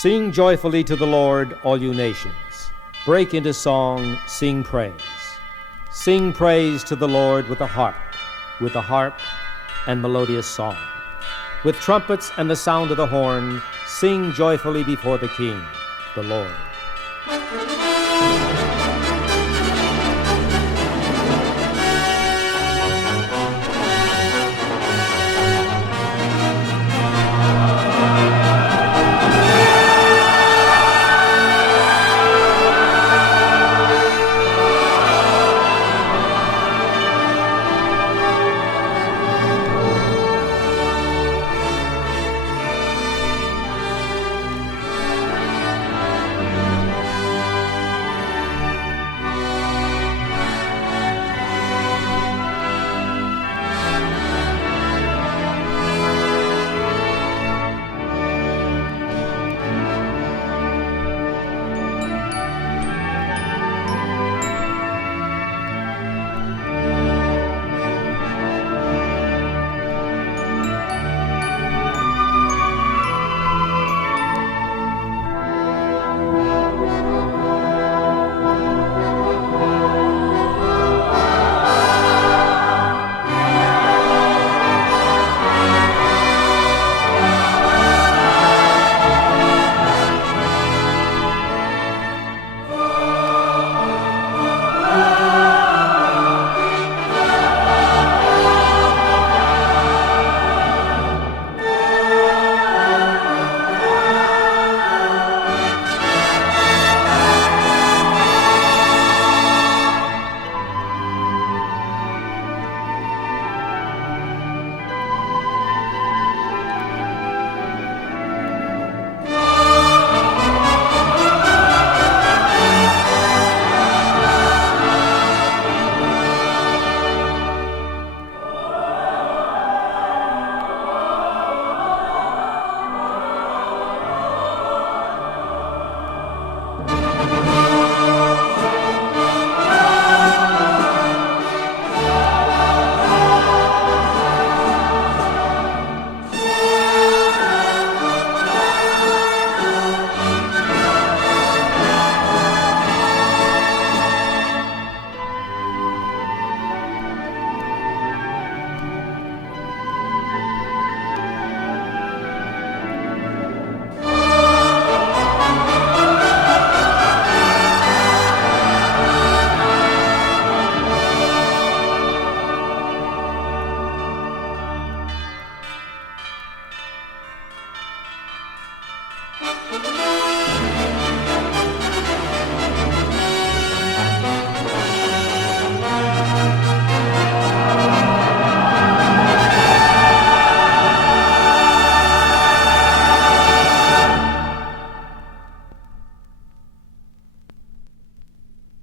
Sing joyfully to the Lord, all you nations. Break into song, sing praise. Sing praise to the Lord with a harp and melodious song. With trumpets and the sound of the horn, sing joyfully before the King, the Lord.